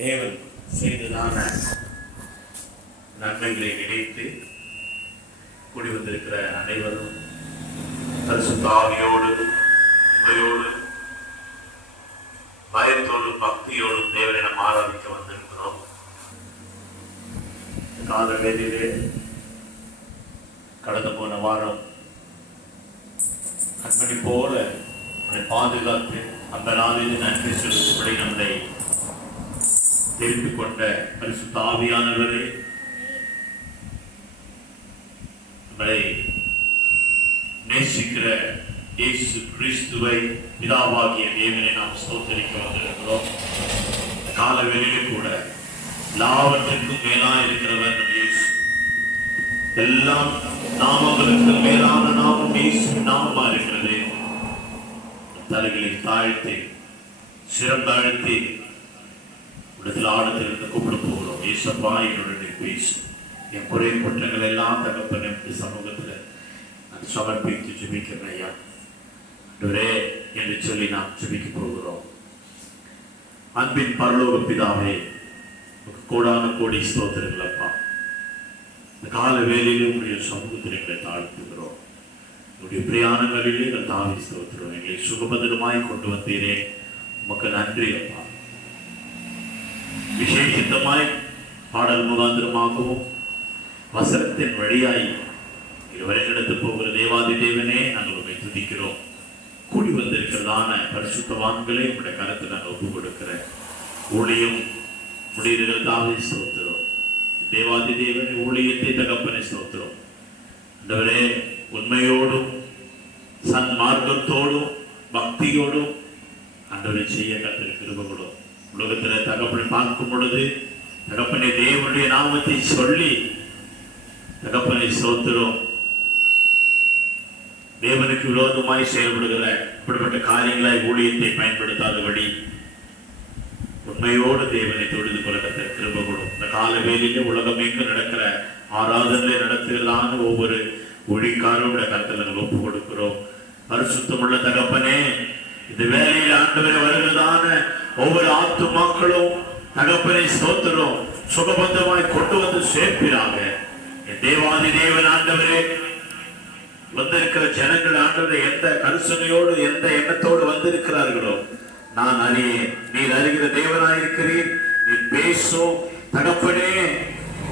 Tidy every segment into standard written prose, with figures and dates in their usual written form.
தேவன் செய்ததான நன்மைகளை நினைத்து கூடி வந்திருக்கிற அனைவரும் பரிசுத்த ஆவியோடு உண்மையோடு பயத்தோடும் பக்தியோடும் தேவனை நாம் ஆராதிக்க வந்திருக்கிறோம். கால வேலையிலே கடந்து போன வாரம் கண்மணி போல நம்மை பாதுகாத்து அந்த நாளில் நன்றி சொல்லும்படி நம்மை தெரிந்து கொண்ட பரிசுத்த ஆவியானவரே, நம்மளை நேசிக்கிற இயேசு கிறிஸ்துவை பிதாவாகிய தேவனை நாம் ஸ்தோத்திரிக்க வந்திருக்கிறோம். கால வேளையிலே கூட எல்லாவற்றிற்கும் மேலாக இருக்கிறவர் நம் இயேசு. எல்லாம் நாமங்களுக்கு மேலான நாமம் இயேசு நாமமா இருக்கிறது. தலைகளை தாழ்த்தி சிரம் தாழ்த்தி இடத்தில் ஆழத்திலிருந்து கூப்பிட போகிறோம். இயேசப்பா, என்னுடைய பேசு, என் குறை குற்றங்கள் எல்லாம் தகப்பன் சமூகத்தில் நான் சமர்ப்பித்து ஜெபிக்கிறேன் ஐயா ஒரே என்று சொல்லி நாம் ஜெபிக்க போகிறோம். அன்பின் பரலோக பிதாவே, கோடான கோடி ஸ்தோத்திரங்கள் அப்பா. இந்த கால வேலையிலும் உங்களுடைய சமூகத்தில் எங்களை தாழ்த்துகிறோம். உங்களுடைய பிரயாணங்களிலே எங்கள் தாவி ஸ்தோத்திரம். எங்களை சுகபத்திரமாய் கொண்டு வந்தீரே, உமக்கு நன்றி அப்பா. விசேஷித்தமாய் பாடல் முகாந்திரமாகவும் வசனத்தின் வழியாய் வழிநடத்து போகிற தேவாதி தேவனே, நாங்கள் உண்மை துதிக்கிறோம். கூடி வந்திருக்கிறதான பரிசுத்தவான்களே உங்களுடைய கருத்தை நாங்கள் ஒப்பு கொடுக்கிற ஊழியம் முடிகிறதாவே ஸ்தோத்திரம். தேவாதி தேவனை ஊழியத்தை தகப்பனை ஸ்தோத்திரம். அந்தவரே, உண்மையோடும் சன்மார்க்கத்தோடும் பக்தியோடும் அந்தவரை செய்ய கத்திருக்கிறவர்களும் உலகத்தில் தகப்பனை பார்க்கும் பொழுது தகப்பனை தேவனுடைய நாமத்தை சொல்லி தகப்பனை ஸ்தோத்திரம் தேவனுக்கு விரோதமாய் செயல்படுகிற இப்படிப்பட்ட காரியங்களாய் ஊழியத்தை பயன்படுத்தாதபடி உண்மையோடு தேவனை தொழுது கொள்ளத்த கிருபைகளும் இந்த கால வேலையிலே உலகம் எங்கு நடக்கிற ஆராதனை நடத்துகிறதான ஒவ்வொரு ஒழிக்காரோட கருத்தில் நாங்கள் ஒப்பு கொடுக்கிறோம். பரிசுத்தமுள்ள தகப்பனே, இந்த வேலையில் ஆண்டவரை வருகிறதான ஒவ்வொரு ஆத்துமாக்களும் தகப்பனை ஸ்தோத்திரம் சுகபந்தமாய் கொண்டு வந்து சேர்ப்பிறாங்க. என் தேவாதி தேவன் ஆண்டவரே, வந்திருக்கிற ஜனங்கள் ஆண்டவரை எந்த கருசனையோடு எந்த எண்ணத்தோடு வந்திருக்கிறார்களோ நான் அறியேன். நீர் அறிகிற தேவனாயிருக்கிறீர். நீ பேசும் தகப்பனே,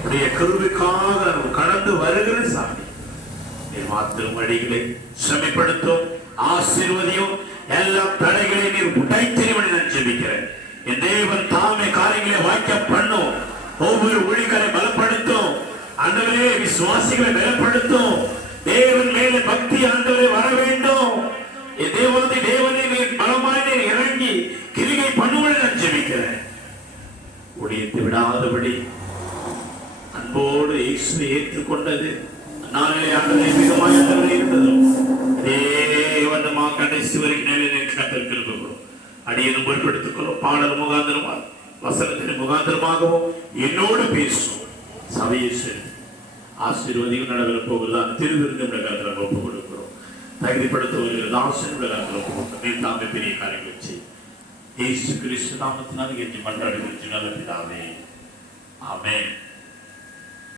உடைய கிருபைக்காக கடந்து வருகிற சாமி. நீர் மாத்திரம் வழிகளை செம்மைப்படுத்தும், ஆசீர்வதியும், எல்லா தடைகளை நீர் உடைத்தெறிவனை நான் ஜெபிக்கிறேன். என் தேவன் தாமே காரியங்களை வாய்க்க பண்ணும். ஒவ்வொரு ஒளிகளை பலப்படுத்தும் ஆண்டவரே. விசுவாசிகளை பலப்படுத்தும். தேவன் மேலே பக்தி ஆண்டவரே வர வேண்டும். தேவாதி தேவனை நீர் பலமாய் இறங்கி கிரிகை பண்ணுவதை நான் ஜெபிக்கிறேன். ஊழியத்தை விடாதபடி அன்போடு இயேசுவை ஏற்றுக்கொண்டது நாளிலே ஆண்டவரை மிகமாய் இருந்தது. தேவன் கடைசி வரைக்கும் நிலையை கத்திருக்கிறோம். அடியனும் பொருட்படுத்திக் கொள்ளும். பாடல் முகாந்திரமாக வசனத்தின் முகாந்திரமாகவும் என்னோடு பேசும். சபையை ஆசீர்வதிகள் நடைபெற போகிறதா திருவிருந்து கருத்தில் ஒப்பு கொடுக்கிறோம். தகுதிப்படுத்த வருகிற தாசனுடைய கருத்தில் ஒப்பு கொடுக்கிறோம். தாமே பெரிய காரியங்கள் செய்யும். இயேசு கிறிஸ்து நாமத்தினால் எஞ்சி மன்றாடி குறித்து நல்ல பிதாவே, ஆமென்.